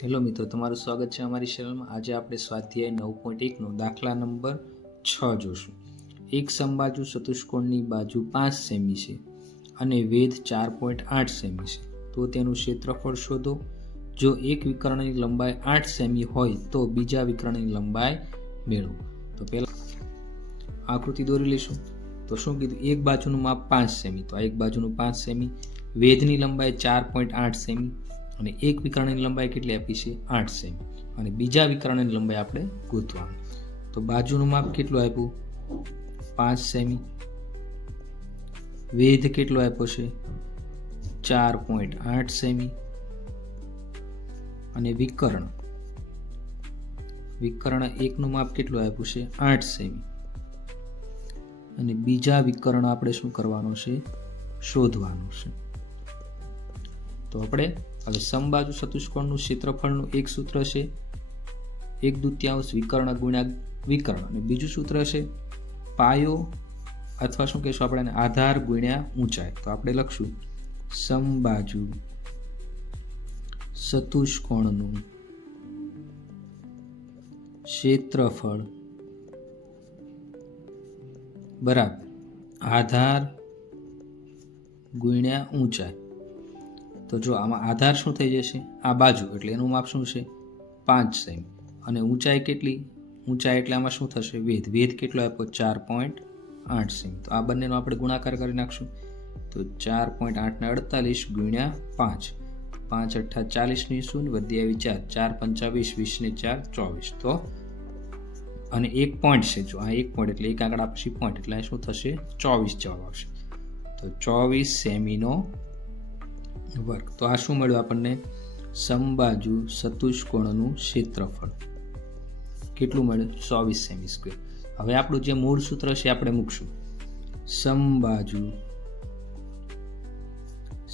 Hello મિત્રો, તમારું સ્વાગત છે અમારી ચેનલમાં. આજે આપણે સ્વાધ્યાય 9.1નો દાખલા નંબર 6 જોશું. એક સમબાજુ ચતુષ્કોણની બાજુ 5 સેમી છે અને વેધ 4.8 સેમી છે, તો તેનું ક્ષેત્રફળ શોધો. જો એક વિકર્ણની લંબાઈ 8 સેમી હોય તો બીજા વિકર્ણની લંબાઈ મેળવો. તો પહેલા આકૃતિ દોરી લઈશું. તો શું કીધું? એક બાજુનું માપ 5 સેમી, તો આ એક બાજુનું 5 સેમી, વેધની લંબાઈ 4.8 સેમી અને એક વિકર્ણની લંબાઈ કેટલી આપી છે? 8 સેમી, અને બીજા વિકર્ણની લંબાઈ આપણે ગોતવાની. તો બાજુનું માપ કેટલું આપ્યું? 5 સેમી. વેધ કેટલો આપ્યો છે? 4.8 સેમી. અને વિકર્ણ એકનું માપ કેટલું આપ્યું છે? 8 સેમી. અને બીજા વિકર્ણ આપણે શું કરવાનું છે? શોધવાનું છે. તો આપણે હવે સમબાજુ ચતુષ્કોણનું ક્ષેત્રફળનું એક સૂત્ર છે 1/2 વિકર્ણ ગુણ્યા વિકર્ણ, અને બીજું સૂત્ર છે પાયો અથવા શું કહેશું આપણે આધાર ગુણ્યા ઊંચાઈ. તો આપણે લખશું સમબાજુ ચતુષ્કોણનું ક્ષેત્રફળ બરાબર આધાર ગુણ્યા ઊંચાઈ. તો જો આમાં આધાર શું થઈ જશે? આ બાજુ, એટલે એનું માપ શું છે? 5 સેમી. અને ઊંચાઈ કેટલી? ઊંચાઈ એટલે આમાં શું થશે? વેધ કેટલો આપ્યો? 4.8 સેમી. તો આ બંનેનો આપણે ગુણાકાર કરી નાખશું. તો 4.8 ને 48 ગુણ્યા 5, 5 × 8 40 શૂન્ય વધી આવી 4, 4 × 5 20, 20 ને 4 24. તો અને એક પોઈન્ટ છે, જો આ એક પોઈન્ટ એટલે એક આંકડા પછી પોઈન્ટ એટલે શું થશે? 24 જવાબ આવશે. તો 24 સેમીનો વર્ગ. તો આ શું મળ્યું આપણને? સમબાજુ ચતુષ્કોણનું ક્ષેત્રફળ કેટલું મળ્યું? 24 સેમી સ્ક્વેર. હવે આપણું જે મૂળ સૂત્ર છે આપણે મૂકશું. સમબાજુ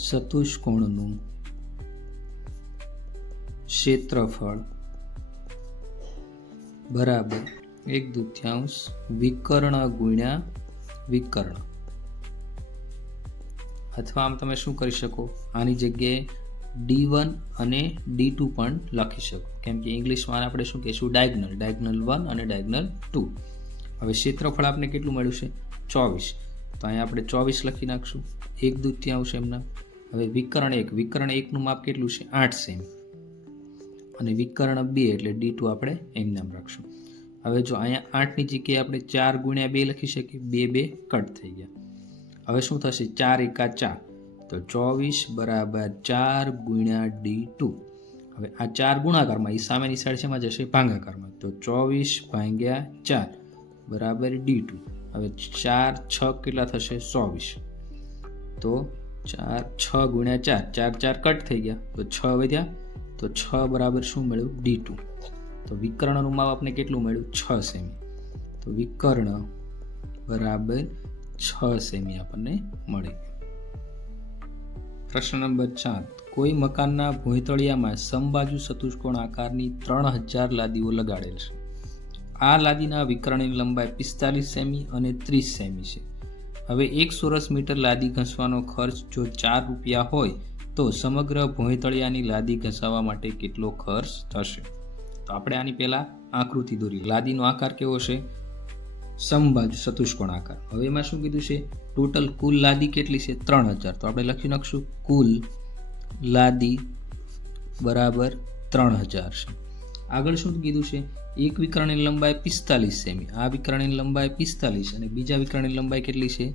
ચતુષ્કોણનું ક્ષેત્રફળ બરાબર 1/2 વિકર્ણ ગુણ્યા વિકર્ણ. અથવા આમ તમે શું કરી શકો? આની જગ્યાએ D1 અને D2 પણ લખી શકો, કેમ કે ઇંગ્લિશમાં આપણે શું કહીશું? ડાયગનલ 1 અને ડાયગનલ 2. હવે ક્ષેત્રફળ આપણે કેટલું મળ્યું છે? 24. તો અહીંયા આપણે 24 લખી નાખશું 1/2 એમના. હવે વિકર્ણ 1નું માપ કેટલું છે? 8 સેમી. અને વિકર્ણ 2 એટલે D2 આપણે એમ નામ રાખશું. હવે જો અહીંયા 8ની જગ્યાએ આપણે 4 ગુણ્યા 2 લખી શકીએ. 2 કટ થઈ ગયા. હવે શું થશે? 4 × 4, તો 24 બરાબર 4 ગુણ્યા D2. હવે આ 4 ગુણાકારમાં, એ સામેની સાઈડ શેમાં જશે? ભાગાકારમાં. તો 24/4 બરાબર D2. હવે 4 6 કેટલા થશે? 24. તો 6 ગુણ્યા 4, 4 કટ થઈ ગયા, તો 6 વધ્યા. તો 6 બરાબર શું મળ્યું? D2. તો વિકર્ણનું માપ આપણે કેટલું મળ્યું? 6 સેમી. તો વિકર્ણ બરાબર 6 સેમી આપણને મળી. પ્રશ્ન નંબર 4. કોઈ મકાનના ભોંયતળિયામાં સમબાજુ ચતુષ્કોણ આકારની 3000 લાદીઓ લગાડેલ છે. આ લાદીના વિકર્ણની લંબાઈ 45 સેમી અને 30 સેમી છે. હવે 1 ચોરસ મીટર લાદી ઘસવાનો ખર્ચ જો 4 રૂપિયા હોય તો સમગ્ર ભોંયતળિયાની લાદી ઘસાવવા માટે કેટલો ખર્ચ થશે? તો આપણે આની પહેલા આકૃતિ દોરી. લાદીનો આકાર કેવો છે? સમબાજુ ચતુષ્કોણ આકાર. હવે એમાં શું કીધું છે? ટોટલ કુલ લાદી કેટલી છે? 3000. તો આપણે લખી નાખશું કુલ લાદી બરાબર 3000 છે. આગળ શું કીધું છે? એક વિકર્ણની લંબાઈ 45 સેમી. આ વિકર્ણની લંબાઈ 45 અને બીજા વિકર્ણની લંબાઈ કેટલી છે?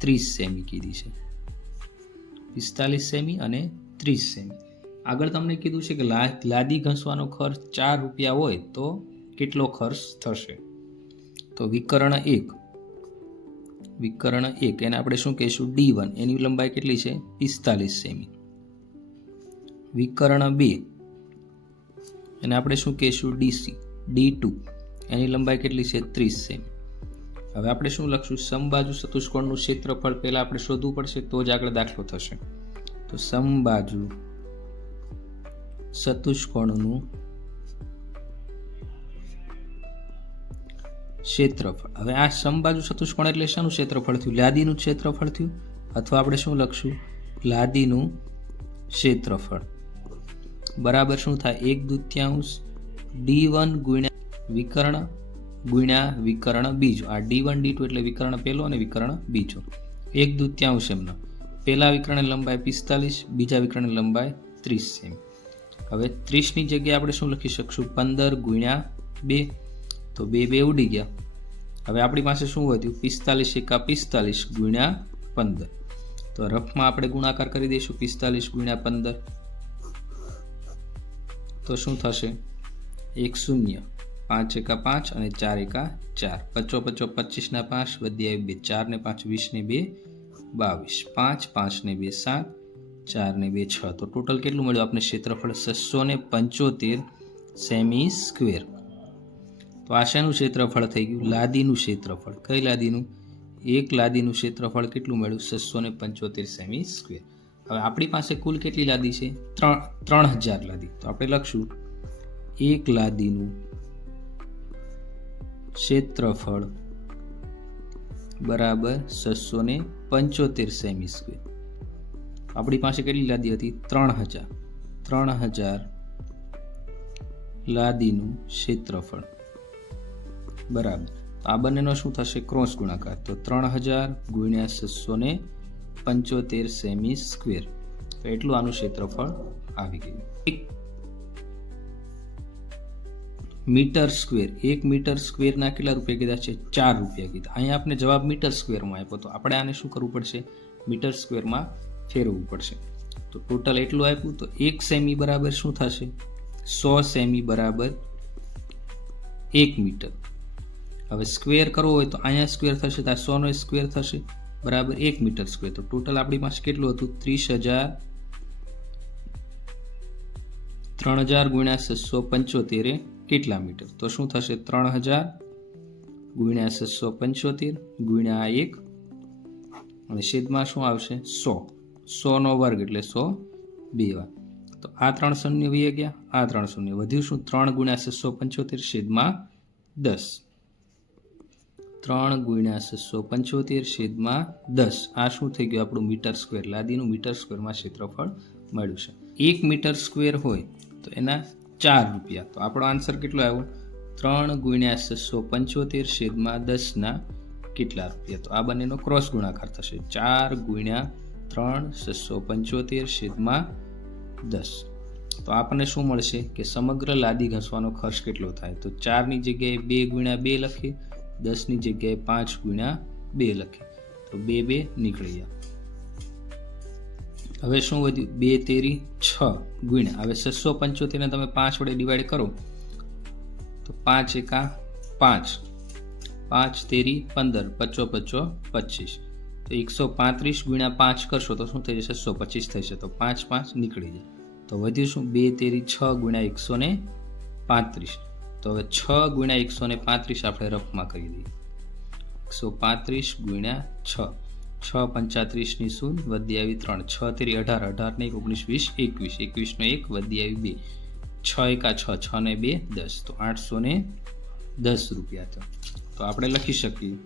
30 સેમી કીધી છે. 45 સેમી અને 30 સેમી. આગળ તમને કીધું છે કે લાદી ઘસવાનો ખર્ચ 4 રૂપિયા હોય તો કેટલો ખર્ચ થશે? તો વિકર્ણ 1 એને આપણે શું કહીશું? D1. એની લંબાઈ કેટલી છે? 45 સેમી. વિકર્ણ 2 એને આપણે શું કહીશું? D2. એની લંબાઈ કેટલી છે? 30 સેમી. હવે આપણે શું લખશું? સમબાજુ ચતુષ્કોણનું ક્ષેત્રફળ પહેલા આપણે શોધવું પડશે, તો જ આગળ દાખલો થશે. તો સમબાજુ ચતુષ્કોણનું ક્ષેત્રફળ. હવે આ સમબાજુ ચતુષ્કોણ એટલે શાનું ક્ષેત્રફળ થયું? લાદીનું ક્ષેત્રફળ થયું. અથવા આપણે શું લખશું? લાદીનું ક્ષેત્રફળ. બરાબર શું થાય? 1/2 D1 ગુણ્યા વિકર્ણ બીજો. આ D1 D2 એટલે વિકર્ણ પહેલો અને વિકર્ણ બીજો. 1/2 એમનો. પહેલા વિકર્ણની લંબાઈ 45, બીજા વિકર્ણની લંબાઈ 30 સેમી. હવે 30ની જગ્યાએ આપણે શું લખી શકશું? 15 ગુણ્યા 2. તો 2 ઉડી ગયા. હવે આપણી પાસે શું વધ્યું? 45 એકા 45 ગુણ્યા 15. તો રફમાં આપણે ગુણાકાર કરી દઈશું 45 ગુણ્યા 15. તો શું થશે? 1 0, 5 એકા 5 અને 4 એકા 4. 55 25 ના 5 વધી આવી 2. 4 ને 5 20 ને 2 22. 5 5 ને 2 7, 4 ને 2 6. તો ટોટલ કેટલું મળ્યું આપણે? ક્ષેત્રફળ 675 સેમી સ્ક્વેર. તો આ શેનું ક્ષેત્રફળ થઈ ગયું? લાદીનું ક્ષેત્રફળ. કઈ લાદીનું? એક લાદીનું ક્ષેત્રફળ કેટલું મળ્યું? 675 સેમી સ્ક્વેર. હવે આપણી પાસે કુલ કેટલી લાદી છે? 3000 લાદી. તો આપણે લખશું એક લાદીનું ક્ષેત્રફળ બરાબર 675 સેમી સ્ક્વેર. આપણી પાસે કેટલી લાદી હતી? 3000 લાદીનું ક્ષેત્રફળ બરાબર. તો આ બંનેનો શું થશે? ક્રોસ ગુણાકાર. તો 3000 ગુણ્યા 675 સેમી સ્ક્વેર. તો એટલું આનું ક્ષેત્રફળ આવી ગયું. 1 મીટર સ્ક્વેર. 1 મીટર સ્ક્વેરના કેટલા રૂપિયા કીધા છે? 4 રૂપિયા કીધા. અહીંયા આપણે જવાબ મીટર સ્ક્વેરમાં આપ્યો. તો આપણે આને શું કરવું પડશે? મીટર સ્ક્વેરમાં ફેરવવું પડશે. તો ટોટલ એટલું આપ્યું. તો 1 સેમી બરાબર શું થશે? 100 સેમી બરાબર 1 મીટર. હવે સ્ક્વેર કરવો હોય તો અહીંયા સ્ક્વેર થશે, તો 100 નો સ્ક્વેર થશે બરાબર 1 મીટર સ્ક્વેર. તો ટોટલ આપણી પાસે કેટલું હતું? 3000 ગુણ્યા 675 કેટલા મીટર? તો શું થશે? 3000 ગુણ્યા 675 ગુણ્યા 1 અને છેદમાં શું આવશે? 100. 100 નો વર્ગ એટલે 100 2 વાર. તો આ 3 શૂન્ય વહી ગયા, આ 3 શૂન્ય વધ્યું શું? 3 ગુણ્યા 675 છેદમાં 10. 3 ગુણ્યા 675 છેદમાં 10. આ શું થઈ ગયું? આપણું મીટર સ્ક્વેર. લાદીનું મીટર સ્ક્વેરમાં ક્ષેત્રફળ મળ્યું છે. 1 મીટર સ્ક્વેર હોય તો એના 4 રૂપિયા. તો આપણો આન્સર કેટલો આવ્યો? 3 ગુણ્યા 675 છેદમાં 10 કેટલા રૂપિયા? તો આ બંનેનો ક્રોસ ગુણાકાર થશે. 4 ગુણ્યા 3 675 છેદમાં 10. તો આપણને શું મળશે? કે સમગ્ર લાદી ઘસવાનો ખર્ચ કેટલો થાય? તો 4ની જગ્યાએ 2 ગુણ્યા 2 લખીએ, 10ની જગ્યાએ 5 ગુણ્યા 2 લખીએ. તો 2 નીકળી ગયા. હવે શું વધ્યું? 2 તેરી 6 ગુણ્યા. હવે 675 ને તમે 5 વડે ડિવાઈડ કરો તો 5 એકા 5, 5 તેરી 15, 5 5 25. તો 135 ગુણ્યા 5 કરશો તો શું થઈ જશે? 125 થશે. તો 5 5 નીકળી જાય. તો વધ્યું શું? 2 તેરી 6 ગુણ્યા 135. તો હવે 6 ગુણ્યા 135 આપણે રફમાં કરી દઈએ. 135 ગુણ્યા 6. 6 35 ની શૂન્ય વધી આવી 3. 6 તેરી 18, 18 ને 19 20 21, 21 નો 1 વધી આવી 2. 6 એકા 6, 6 ને 2 10. તો 810 રૂપિયા થયો. તો આપણે લખી શકીએ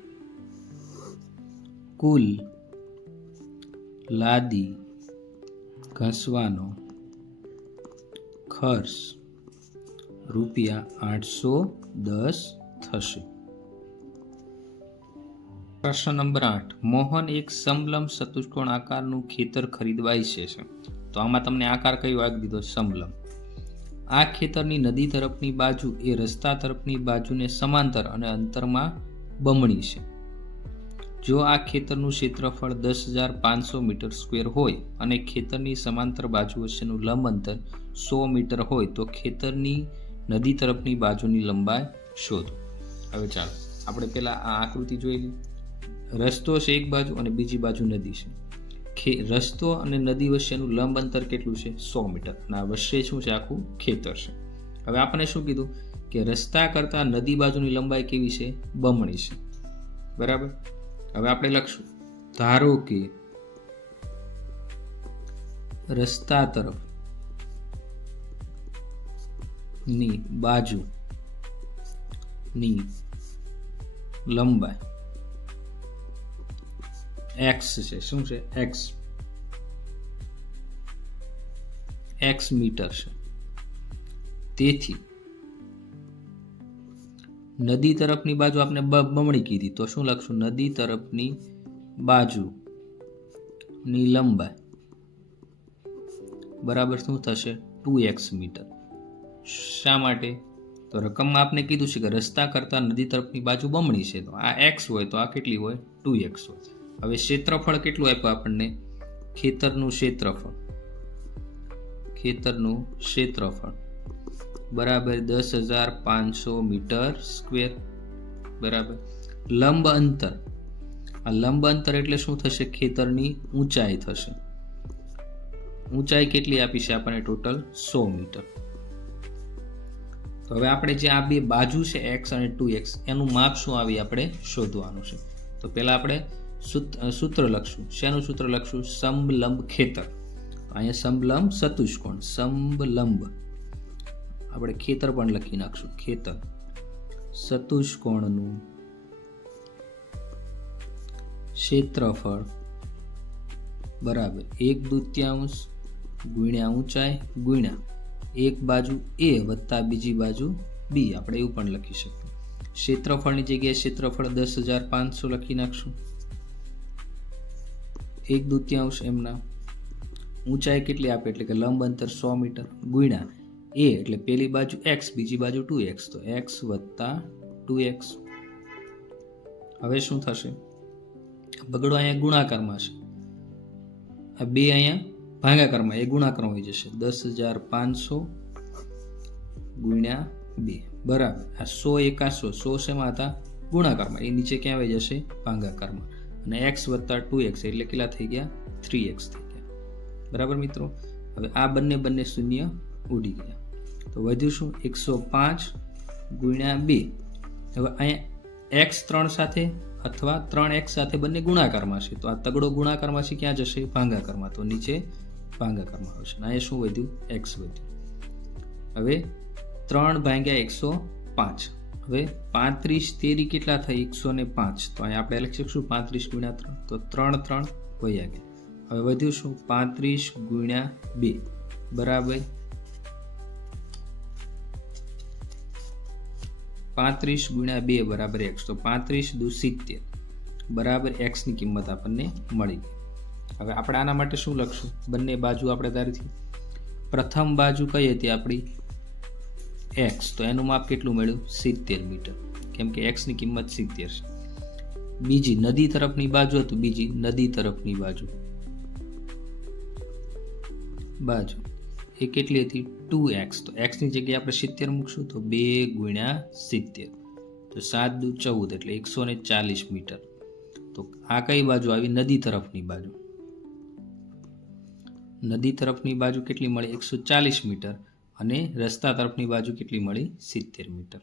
કુલ લાદી ઘસવાનો ખર્ચ રૂપિયા 810 થશે. પ્રશ્ન નંબર 8. મોહન એક સમલંબ ચતુષ્કોણ આકારનું ખેતર ખરીદવા ઈચ્છે છે. તો આમાં તમને આકાર કયો આપી દીધો? સમલંબ. આ ખેતરની નદી તરફની બાજુ એ રસ્તા તરફની બાજુને સમાંતર અને અંતરમાં બમણી છે. જો આ ખેતરનું ક્ષેત્રફળ 10,500 મીટર સ્ક્વેર હોય અને ખેતરની સમાંતર બાજુ વચ્ચેનું લંબ અંતર 100 મીટર હોય તો ખેતરની નદી તરફની બાજુની લંબાઈ શોધો. હવે ચાલો આપણે પહેલા આ આકૃતિ જોઈ લઈએ. રસ્તો છે એક બાજુ અને બીજી બાજુ નદી છે. રસ્તો અને નદી વચ્ચેનું લંબ અંતર કેટલું છે? 100 મીટર. અને આ વચ્ચે શું છે? આખું ખેતર છે. હવે આપણે શું કીધું? કે રસ્તા કરતાં નદી બાજુની લંબાઈ કેવી છે? બમણી છે. બરાબર. હવે આપણે લખશું, ધારો કે રસ્તા તરફ ની બાજુ ની લંબાઈ x છે. શું છે? x મીટર છે. તેથી નદી તરફની બાજુ આપણે બમણી કીધી, તો શું લખશું? નદી તરફની બાજુની લંબાઈ બરાબર શું થશે? 2x metre. શા માટે? તો રકમમાં આપણે કીધું છે કે રસ્તા કરતાં નદી તરફની બાજુ બમણી છે, તો આ x હોય તો આ કેટલી હોય? 2x હોય. હવે ક્ષેત્રફળ કેટલું આપ્યું આપણને? ખેતરનું ક્ષેત્રફળ બરાબર 10,500 મીટર સ્ક્વેર બરાબર. લંબ અંતર, આ લંબ અંતર એટલે શું થશે? ખેતરની ઊંચાઈ થશે. ઊંચાઈ કેટલી આપી છે આપણને? Total 100 metre. તો હવે આપણે જે આ બે બાજુ છે x અને 2x, એનું માપ શું આવી આપણે શોધવાનું છે. તો પહેલા આપણે સૂત્ર લખશું. શેનું સૂત્ર લખશું? સમલંબ ખેતર. અહીંયા સમલંબ ચતુષ્કોણ, સમલંબ આપણે ખેતર પણ લખી નાખશું. ખેતર ચતુષ્કોણનું ક્ષેત્રફળ બરાબર 1/2 ગુણ્યા ઊંચાઈ ગુણ્યા એક બાજુ a વત્તા બીજી બાજુ b. આપણે એવું પણ લખી શકીએ. ક્ષેત્રફળની જગ્યાએ ક્ષેત્રફળ 10,500 લખી નાખશું. 1/2 એમના. ઊંચાઈ કેટલી આપે એટલે કે લંબ અંતર 100 મીટર ગુણ્યા a એટલે પેલી બાજુ x બીજી બાજુ 2x, તો x વત્તા 2x. હવે શું થશે? બગડો અહીંયા ગુણાકારમાં છે, આ બે અહીંયા ભાગાકારમાં, એ ગુણાકારમાં હોઈ જશે. 10,500 ગુણ્યા 2 બરાબર. આ 100 એકા 100 શેમાં હતા? ગુણાકારમાં, એ નીચે ક્યાં આવી જશે? ભાગાકારમાં. અને x વત્તા 2x એટલે કેટલા થઈ ગયા? 3x થઈ ગયા. બરાબર મિત્રો. હવે આ બંને શૂન્ય ઉડી ગયા, તો વધ્યું શું? 105 ગુણ્યા 2. હવે અહીંયા x 3 સાથે અથવા 3x સાથે બંને ગુણાકારમાં છે, તો આ તગડો ગુણાકારમાં છે, ક્યાં જશે? ભાગાકારમાં. તો નીચે ભાગાકારમાં આવશે. અહીંયા શું વધ્યું? x વધ્યું. હવે 3/105. હવે 35 તેરી કેટલા થઈ? 105. તો અહીંયા આપણે લખી શકશું 35 ગુણ્યા 3, તો 3 વયા ગયા. હવે વધ્યું શું? 35 ગુણ્યા 2 બરાબર 35 ગુણ્યા 2 બરાબર x. તો 35 દુ 70 બરાબર x ની કિંમત આપણને મળી ગઈ. હવે આપણે આના માટે શું લખશું? બંને બાજુ આપણે ધારીથી પ્રથમ બાજુ કઈ હતી આપણી? x, તો એનું માપ કેટલું મળ્યું? 70 મીટર, કેમ કે x ની કિંમત 70 છે. બીજી નદી તરફની બાજુ હતું, બીજી નદી તરફની બાજુ એ કેટલી હતી? 2x. તો x ની જગ્યાએ આપણે 70 મૂકશું, તો 2 ગુણ્યા 70, તો 7 દુ 14 એટલે 140 મીટર. તો આ કઈ બાજુ આવી? નદી તરફની બાજુ. નદી તરફની બાજુ કેટલી મળી? 140 મીટર. અને રસ્તા તરફની બાજુ કેટલી મળી? 70 મીટર.